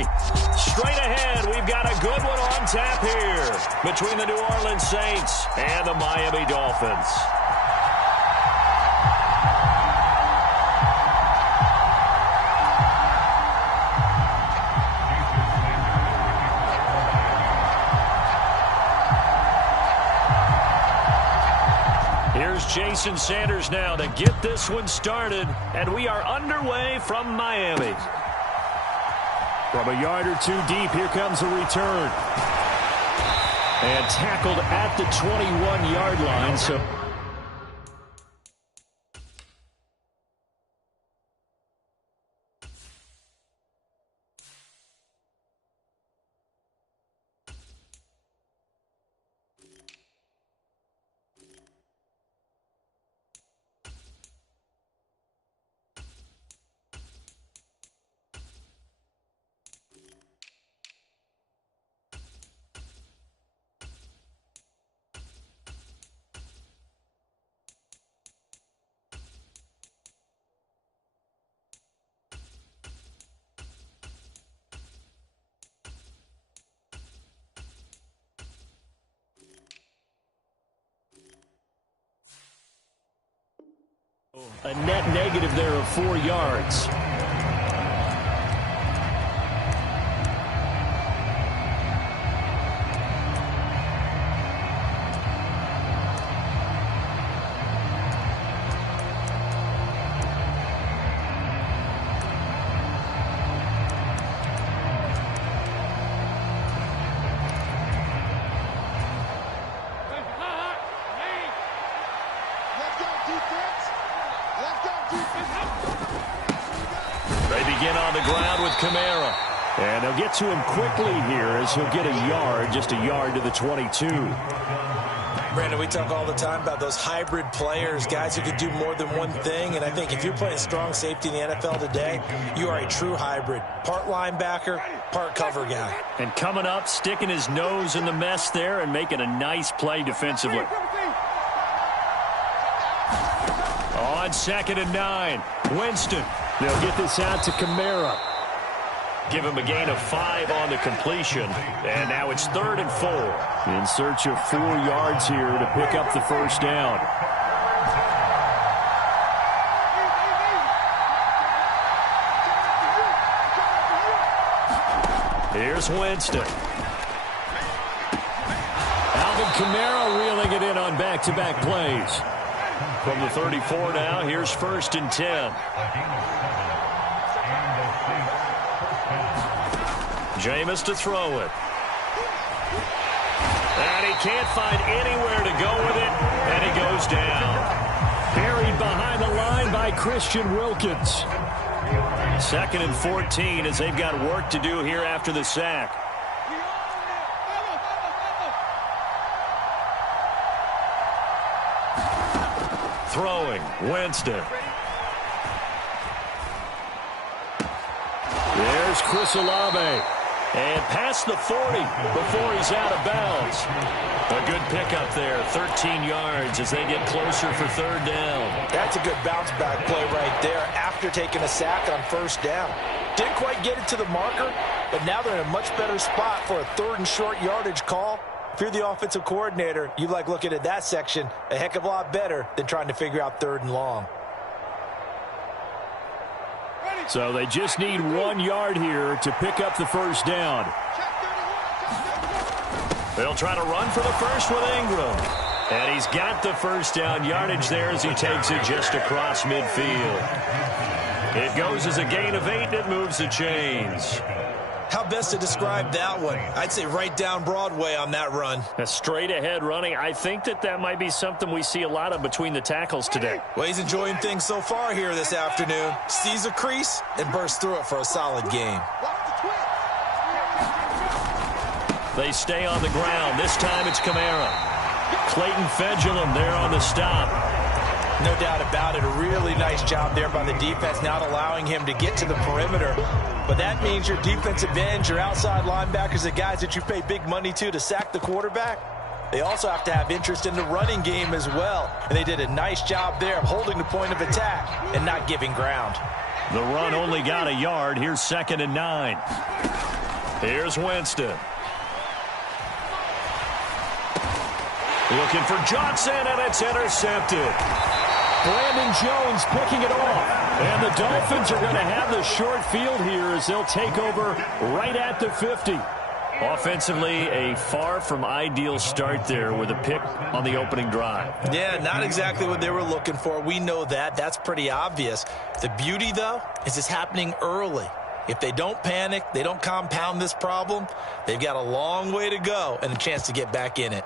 Miami. Straight ahead, we've got a good one on tap here between the New Orleans Saints and the Miami Dolphins. Here's Jason Sanders now to get this one started, and we are underway from Miami. From a yard or two deep, here comes a return. And tackled at the 21-yard line, so... A net negative there of 4 yards. They begin on the ground with Kamara. And they'll get to him quickly here as he'll get a yard, just a yard to the 22. Brandon, we talk all the time about those hybrid players, guys who can do more than one thing. And I think if you're playing strong safety in the NFL today, you are a true hybrid. Part linebacker, part cover guy. And coming up, sticking his nose in the mess there and making a nice play defensively. On 2nd and 9, Winston. They'll get this out to Kamara. Give him a gain of 5 on the completion. And now it's 3rd and 4. In search of 4 yards here to pick up the first down. Here's Winston. Alvin Kamara reeling it in on back-to-back plays. From the 34 now, here's 1st and 10. Jameis to throw it. And he can't find anywhere to go with it, and he goes down. Buried behind the line by Christian Wilkins. 2nd and 14 as they've got work to do here after the sack. Throwing, Winston. There's Chris Olave. And past the 40 before he's out of bounds. A good pickup there, 13 yards as they get closer for 3rd down. That's a good bounce back play right there after taking a sack on 1st down. Didn't quite get it to the marker, but now they're in a much better spot for a 3rd and short yardage call. If you're the offensive coordinator, you like looking at that section a heck of a lot better than trying to figure out 3rd and long. So they just need 1 yard here to pick up the first down. They'll try to run for the first with Ingram. And he's got the first down yardage there as he takes it just across midfield. It goes as a gain of 8 that moves the chains. How best to describe that one? I'd say right down Broadway on that run. A straight ahead running. I think that might be something we see a lot of between the tackles today. Well, he's enjoying things so far here this afternoon. Sees a crease and bursts through it for a solid game. They stay on the ground. This time it's Kamara. Clayton Fedulum there on the stop. No doubt about it. A really nice job there by the defense, not allowing him to get to the perimeter. But that means your defensive ends, your outside linebackers, the guys that you pay big money to sack the quarterback, they also have to have interest in the running game as well. And they did a nice job there of holding the point of attack and not giving ground. The run only got a yard. Here's 2nd and 9. Here's Winston. Looking for Johnson, and it's intercepted. Brandon Jones picking it off. And the Dolphins are going to have the short field here as they'll take over right at the 50. Offensively, a far from ideal start there with a pick on the opening drive. Yeah, not exactly what they were looking for. We know that. That's pretty obvious. The beauty, though, is it's happening early. If they don't panic, they don't compound this problem, they've got a long way to go and a chance to get back in it.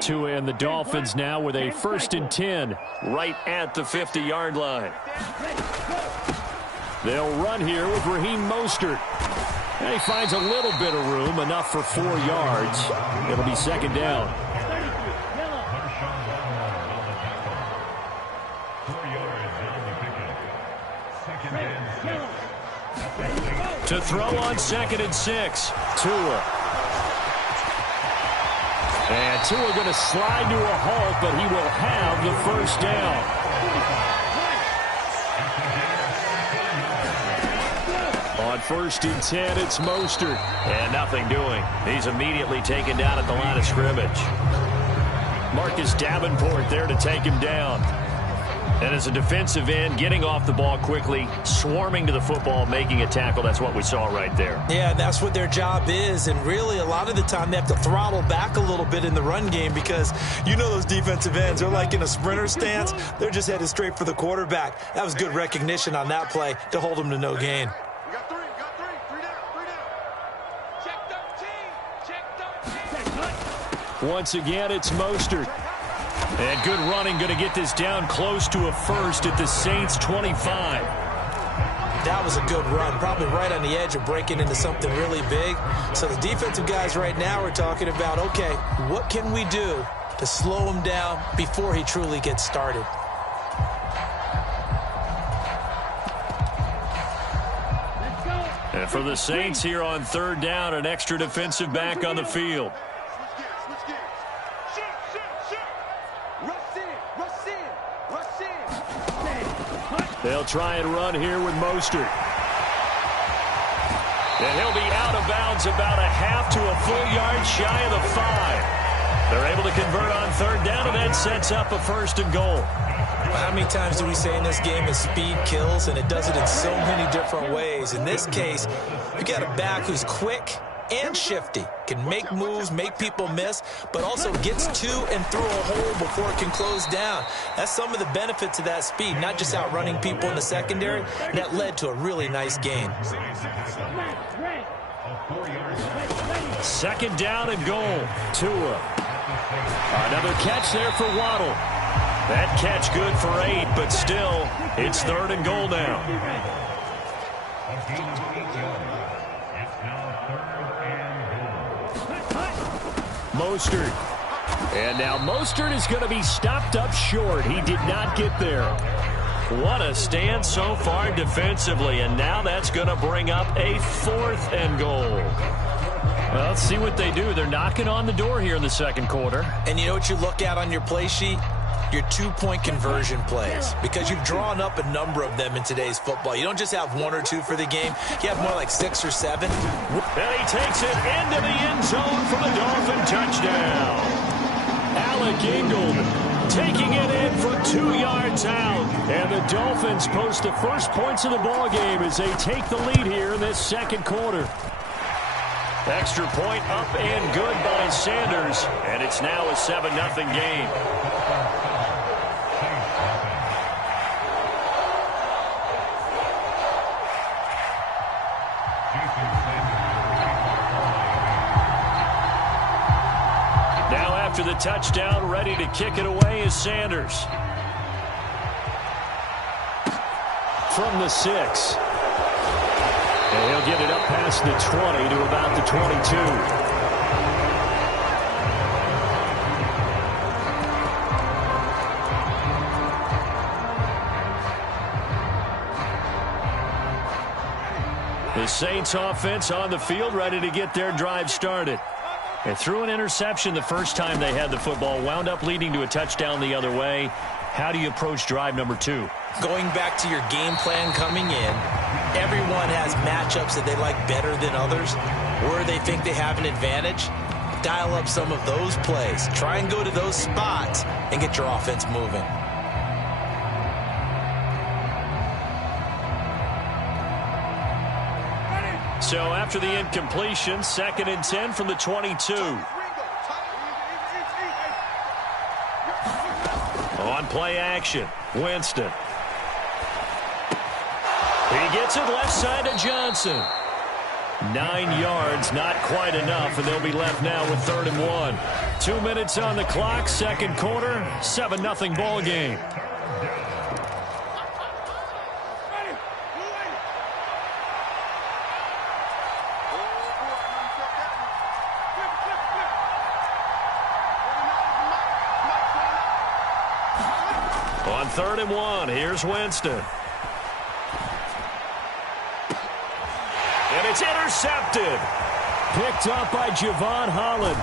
Tua and the Dolphins now with a 1st and 10 right at the 50-yard line. They'll run here with Raheem Mostert. And he finds a little bit of room, enough for 4 yards. It'll be 2nd down. To throw on 2nd and 6, Tua. And Tua going to slide to a halt, but he will have the 1st down. On 1st and 10, it's Mostert. And nothing doing. He's immediately taken down at the line of scrimmage. Marcus Davenport there to take him down. And as a defensive end, getting off the ball quickly, swarming to the football, making a tackle, that's what we saw right there. Yeah, that's what their job is. And really, a lot of the time, they have to throttle back a little bit in the run game because you know those defensive ends, they're like in a sprinter stance. They're just headed straight for the quarterback. That was good recognition on that play to hold them to no gain. Once again, it's Mostert. And good running, going to get this down close to a 1st at the Saints' 25. That was a good run, probably right on the edge of breaking into something really big. So the defensive guys right now are talking about, okay, what can we do to slow him down before he truly gets started? And for the Saints here on 3rd down, an extra defensive back on the field. They'll try and run here with Mostert. And he'll be out of bounds about a half to a full yard shy of the 5. They're able to convert on 3rd down, and that sets up a 1st and goal. How many times do we say in this game is speed kills, and it does it in so many different ways. In this case, you got a back who's quick and shifty, can make moves, make people miss, but also gets to and through a hole before it can close down. That's some of the benefits of that speed, not just outrunning people in the secondary. That led to a really nice gain. 2nd down and goal. Tua. Another catch there for Waddle. That catch good for 8, but still, it's 3rd and goal now. Mostert. And now Mostert is going to be stopped up short. He did not get there. What a stand so far defensively, and now that's going to bring up a 4th and goal. Well, let's see what they do. They're knocking on the door here in the 2nd quarter. And you know what you look at on your play sheet? Your 2-point conversion plays, because you've drawn up a number of them in today's football. You don't just have 1 or 2 for the game. You have more like 6 or 7. And he takes it into the end zone for the Dolphin touchdown. Alec Ingold taking it in for 2 yards out. And the Dolphins post the first points of the ball game as they take the lead here in this 2nd quarter. Extra point up and good by Sanders. And it's now a 7-0 game. Now after the touchdown, ready to kick it away is Sanders. From the 6. And he'll get it up past the 20 to about the 22. The Saints offense on the field, ready to get their drive started. And threw an interception the first time they had the football, wound up leading to a touchdown the other way. How do you approach drive number 2? Going back to your game plan coming in, Everyone has matchups that they like better than others, where they think they have an advantage. Dial up some of those plays. Try and go to those spots and get your offense moving. So after the incompletion, 2nd and 10 from the 22. On play action, Winston. He gets it left side to Johnson. 9 yards, not quite enough, and they'll be left now with 3rd and 1. 2 minutes on the clock, 2nd quarter, 7-0 ball game. On 3rd and 1, here's Winston. And it's intercepted. Picked up by Javon Holland.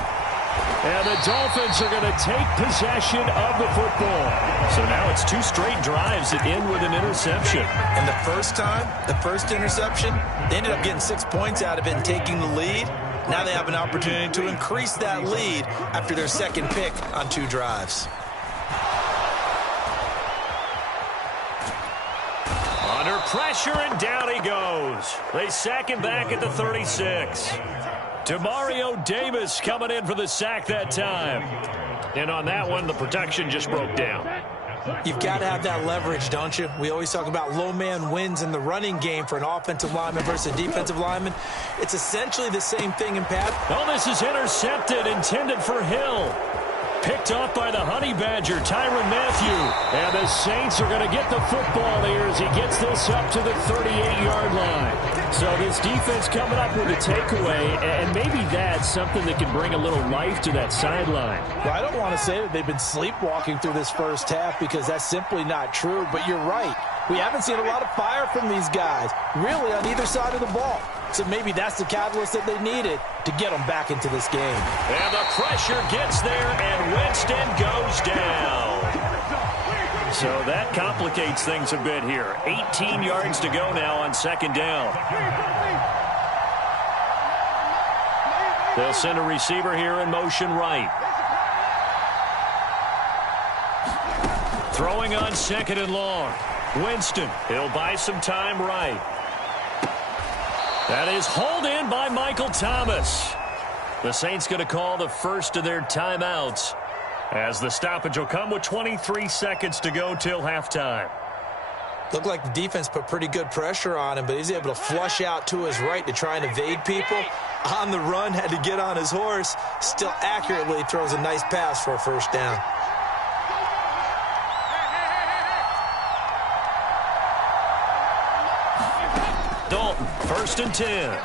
And the Dolphins are going to take possession of the football. So now it's 2 straight drives that end with an interception. And the first time, the first interception, they ended up getting 6 points out of it and taking the lead. Now they have an opportunity to increase that lead after their 2nd pick on 2 drives. Under pressure, and down he goes. They sack him back at the 36. Demario Davis coming in for the sack that time. And on that one, the protection just broke down. You've got to have that leverage, don't you? We always talk about low man wins in the running game for an offensive lineman versus a defensive lineman. It's essentially the same thing in pass. Oh, this is intercepted, intended for Hill. Picked off by the Honey Badger, Tyrann Mathieu. And the Saints are going to get the football here as he gets this up to the 38-yard line. So this defense coming up with a takeaway, and maybe that's something that can bring a little life to that sideline. Well, I don't want to say that they've been sleepwalking through this first half because that's simply not true, but you're right. We haven't seen a lot of fire from these guys, really on either side of the ball. So maybe that's the catalyst that they needed to get them back into this game. And the pressure gets there, and Winston goes down. So that complicates things a bit here. 18 yards to go now on 2nd down. They'll send a receiver here in motion right. Throwing on 2nd and long. Winston, he'll buy some time right. That is hauled in by Michael Thomas. The Saints going to call the first of their timeouts as the stoppage will come with 23 seconds to go till halftime. Looked like the defense put pretty good pressure on him, but he's able to flush out to his right to try and evade people. On the run, had to get on his horse. Still accurately throws a nice pass for a 1st down. Dalton, 1st and 10.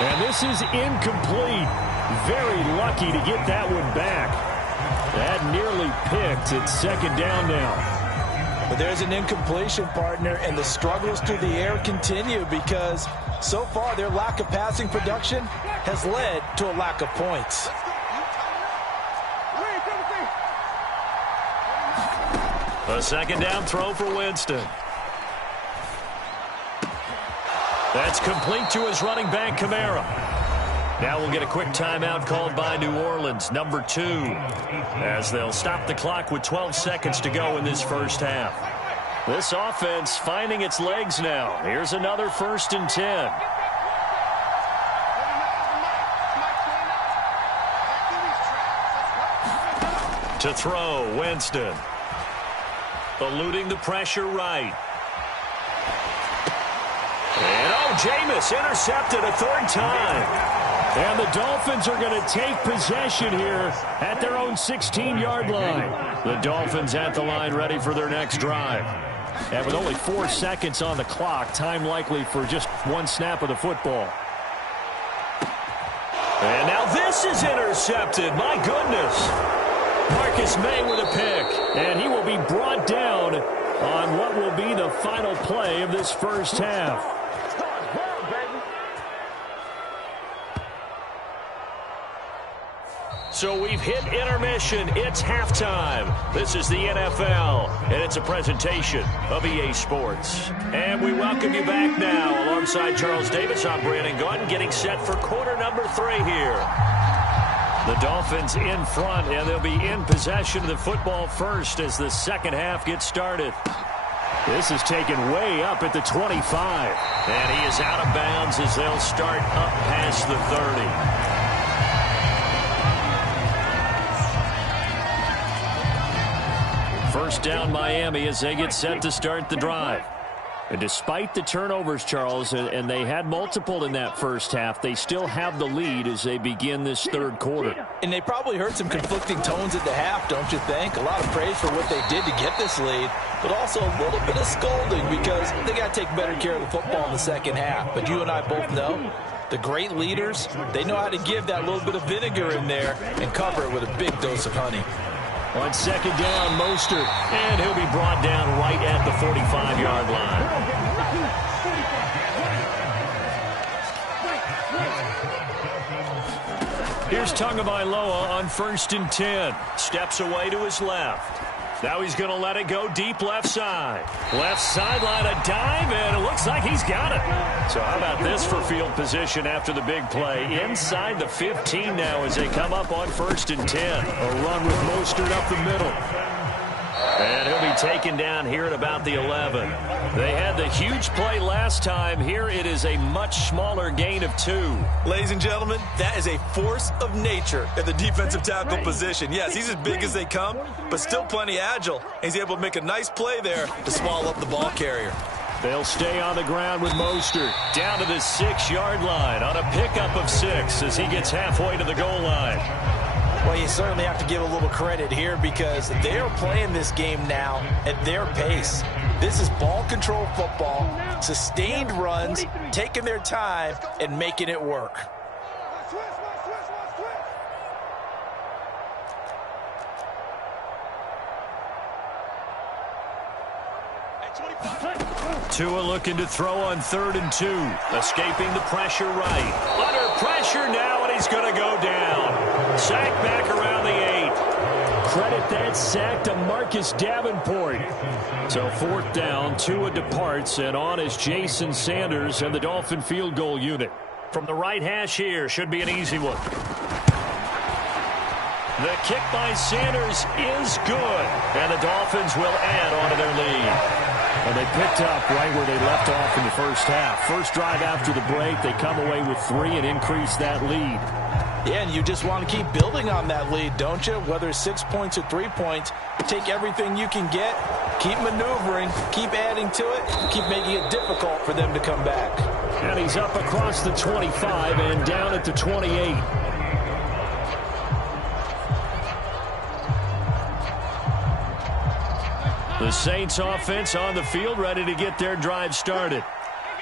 And this is incomplete. Very lucky to get that one back. That nearly picked. It's 2nd down now. But there's an incompletion, partner, and the struggles through the air continue because so far their lack of passing production has led to a lack of points. A 2nd down throw for Winston. That's complete to his running back, Kamara. Now we'll get a quick timeout called by New Orleans, number 2, as they'll stop the clock with 12 seconds to go in this first half. This offense finding its legs now. Here's another 1st and 10. To throw, Winston. Eluding the pressure right. And Jameis intercepted a 3rd time. And the Dolphins are going to take possession here at their own 16-yard line. The Dolphins at the line ready for their next drive. And with only 4 seconds on the clock, time likely for just 1 snap of the football. And now this is intercepted. My goodness. Marcus May with a pick. And he will be brought down on what will be the final play of this first half. So we've hit intermission. It's halftime. This is the NFL, and it's a presentation of EA Sports. And we welcome you back now. Alongside Charles Davis, I'm Brandon Gunn, getting set for quarter number 3 here. The Dolphins in front, and they'll be in possession of the football first as the second half gets started. This is taken way up at the 25. And he is out of bounds as they'll start up past the 30. First down Miami as they get set to start the drive. And despite the turnovers, Charles, and they had multiple in that first half, they still have the lead as they begin this third quarter. And they probably heard some conflicting tones at the half, don't you think? A lot of praise for what they did to get this lead, but also a little bit of scolding because they got to take better care of the football in the second half. But you and I both know the great leaders, they know how to give that little bit of vinegar in there and cover it with a big dose of honey. On second down, Mostert, and he'll be brought down right at the 45-yard line. Here's Tagovailoa on 1st and 10. Steps away to his left. Now he's going to let it go deep left side. Left sideline, a dive, and it looks like he's got it. So how about this for field position after the big play? Inside the 15 now as they come up on 1st and 10. A run with Mostert up the middle. And he'll be taken down here at about the 11. They had the huge play last time. Here it is a much smaller gain of 2. Ladies and gentlemen, that is a force of nature at the defensive tackle position. Yes, he's as big as they come, but still plenty agile. He's able to make a nice play there to swallow up the ball carrier. They'll stay on the ground with Mostert down to the 6-yard line on a pickup of 6 as he gets halfway to the goal line. Well, you certainly have to give a little credit here because they are playing this game now at their pace. This is ball control football, sustained runs, taking their time, and making it work. Tua looking to throw on 3rd and 2. Escaping the pressure right. Under pressure now, and he's going to go down. Sack back around the 8. Credit that sack to Marcus Davenport. So 4th down, Tua departs, and on is Jason Sanders and the Dolphin field goal unit. From the right hash here, should be an easy one. The kick by Sanders is good, and the Dolphins will add on to their lead. And they picked up right where they left off in the first half. First drive after the break, they come away with 3 and increase that lead. Yeah, and you just want to keep building on that lead, don't you? Whether it's 6 points or 3 points, take everything you can get, keep maneuvering, keep adding to it, keep making it difficult for them to come back. And he's up across the 25 and down at the 28. The Saints offense on the field, ready to get their drive started.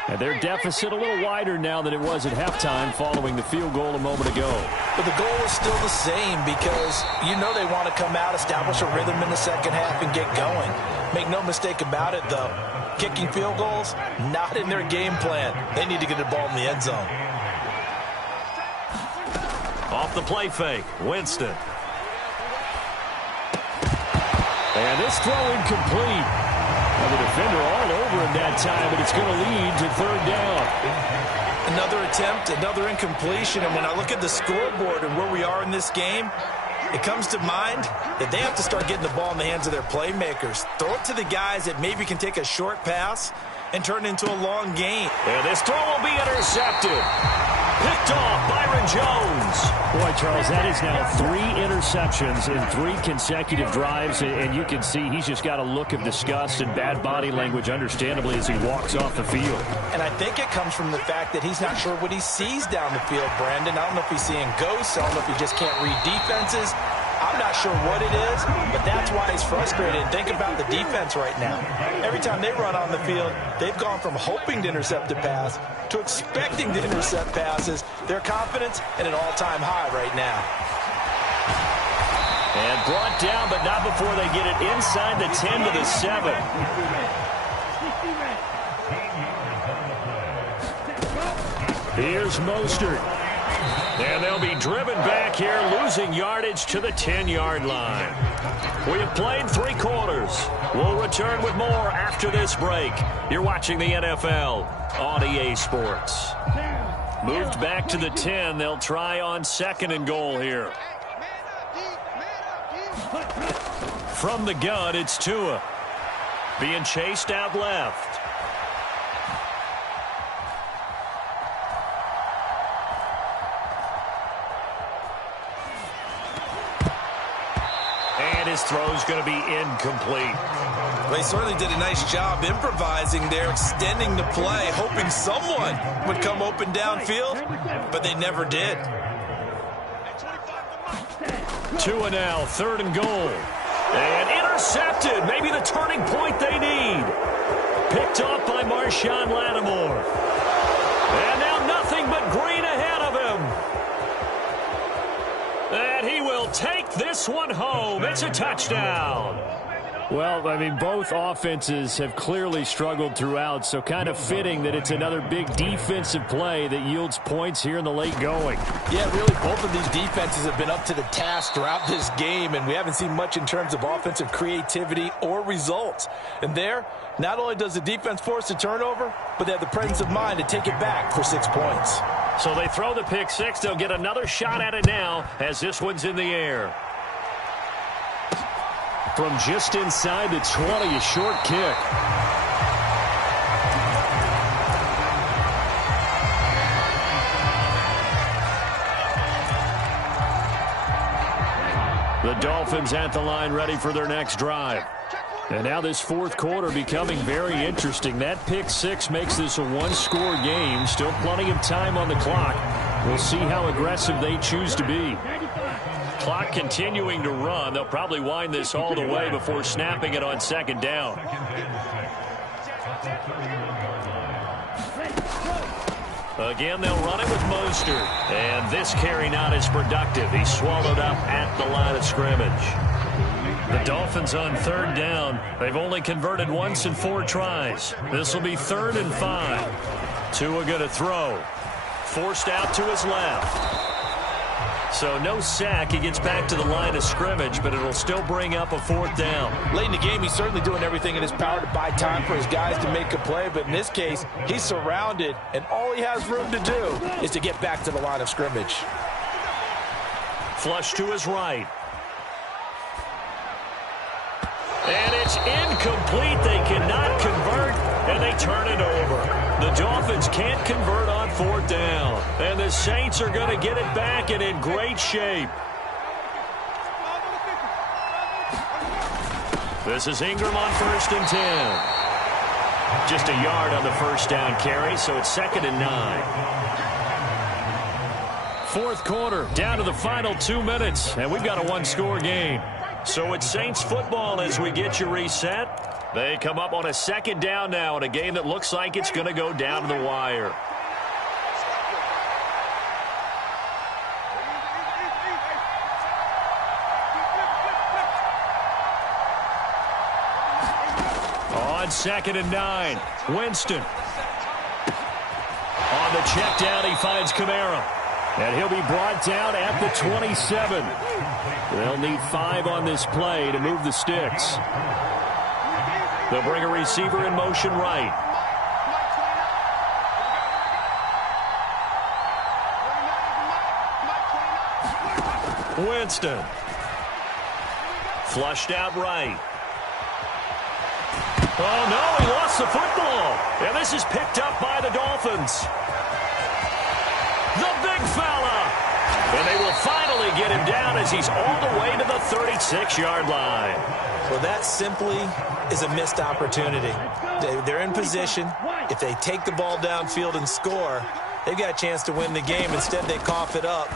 And their deficit a little wider now than it was at halftime following the field goal a moment ago. But the goal is still the same because you know they want to come out, establish a rhythm in the second half, and get going. Make no mistake about it, though. Kicking field goals, not in their game plan. They need to get the ball in the end zone. Off the play fake, Winston. And this throw incomplete. Well, the defender all over him that time, but it's going to lead to 3rd down. Another attempt, another incompletion, and when I look at the scoreboard and where we are in this game, it comes to mind that they have to start getting the ball in the hands of their playmakers. Throw it to the guys that maybe can take a short pass and turn it into a long gain. And this throw will be intercepted. Picked off, Byron Jones. Boy, Charles, that is now 3 interceptions in 3 consecutive drives, and you can see he's just got a look of disgust and bad body language, understandably, as he walks off the field. And I think it comes from the fact that he's not sure what he sees down the field, Brandon. I don't know if he's seeing ghosts. I don't know if he just can't read defenses. I'm not sure what it is, but that's why he's frustrated. Think about the defense right now. Every time they run on the field, they've gone from hoping to intercept a pass to expecting to intercept passes. Their confidence at an all-time high right now. And brought down, but not before they get it inside the 10 to the 7. Here's Mostert. And they'll be driven back here, losing yardage to the 10-yard line. We have played 3 quarters. We'll return with more after this break. You're watching the NFL on EA Sports. Moved back to the 10. They'll try on 2nd and goal here. From the gun, it's Tua. Being chased out left. And his throw's going to be incomplete. They certainly did a nice job improvising there, extending the play, hoping someone would come open downfield, but they never did. Tua now, 3rd and goal. And intercepted. Maybe the turning point they need. Picked off by Marshawn Lattimore. And now nothing but green ahead of him. And he will take this one home. It's a touchdown. Well, I mean, both offenses have clearly struggled throughout, so kind of fitting that it's another big defensive play that yields points here in the late going. Yeah, really, both of these defenses have been up to the task throughout this game, and we haven't seen much in terms of offensive creativity or results. And there, not only does the defense force a turnover, but they have the presence of mind to take it back for 6 points. So they throw the pick six. They'll get another shot at it now as this one's in the air. From just inside the 20, a short kick. The Dolphins at the line ready for their next drive. And now this 4th quarter becoming very interesting. That pick six makes this a 1-score game. Still plenty of time on the clock. We'll see how aggressive they choose to be. Clock continuing to run. They'll probably wind this all the way before snapping it on 2nd down. Again, they'll run it with Mostert. And this carry not as productive. He's swallowed up at the line of scrimmage. The Dolphins on 3rd down. They've only converted once in 4 tries. This will be 3rd and 5. Tua going to throw. Forced out to his left. So no sack. He gets back to the line of scrimmage, but it'll still bring up a 4th down. Late in the game, he's certainly doing everything in his power to buy time for his guys to make a play, but in this case, he's surrounded, and all he has room to do is to get back to the line of scrimmage. Flush to his right. And it's incomplete. They cannot convert, and they turn it over. The Dolphins can't convert on 4th down. And the Saints are going to get it back and in great shape. This is Ingram on 1st and 10. Just a yard on the 1st down carry, so it's 2nd and 9. 4th quarter, down to the final 2 minutes, and we've got a 1-score game. So it's Saints football as we get you reset. They come up on a 2nd down now in a game that looks like it's going to go down to the wire. On 2nd and 9, Winston. On the check down, he finds Kamara. And he'll be brought down at the 27. They'll need 5 on this play to move the sticks. They'll bring a receiver in motion right. Winston. Flushed out right. Oh, no, he lost the football. And this is picked up by the Dolphins. The big fella. And they will finally get him down as he's all the way to the 36-yard line. Well, that simply is a missed opportunity. They're in position. If they take the ball downfield and score, they've got a chance to win the game. Instead, they cough it up.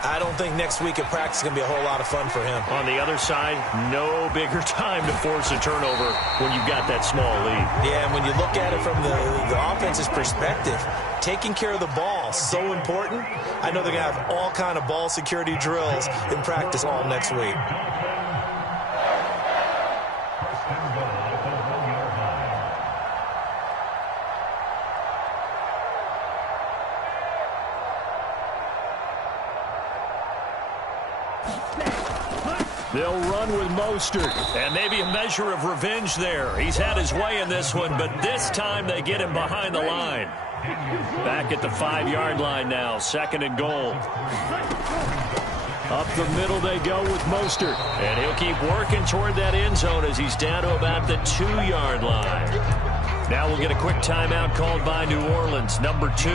I don't think next week at practice is going to be a whole lot of fun for him. On the other side, no bigger time to force a turnover when you've got that small lead. Yeah, and when you look at it from the offense's perspective, taking care of the ball, so important. I know they're going to have all kind of ball security drills in practice all next week. They'll run with Mostert. And maybe a measure of revenge there. He's had his way in this one, but this time they get him behind the line. Back at the 5-yard line now, 2nd and goal. Up the middle they go with Mostert. And he'll keep working toward that end zone as he's down to about the 2-yard line. Now we'll get a quick timeout called by New Orleans, number 2.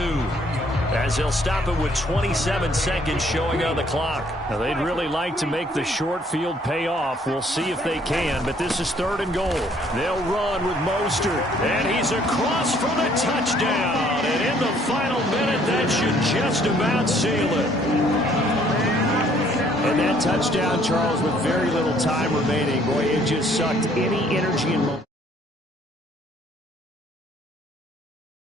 As they'll stop it with 27 seconds showing on the clock. Now, they'd really like to make the short field pay off. We'll see if they can, but this is 3rd and goal. They'll run with Mostert, and he's across for the touchdown. And in the final minute, that should just about seal it. And that touchdown, Charles, with very little time remaining, boy, it just sucked any energy and momentum.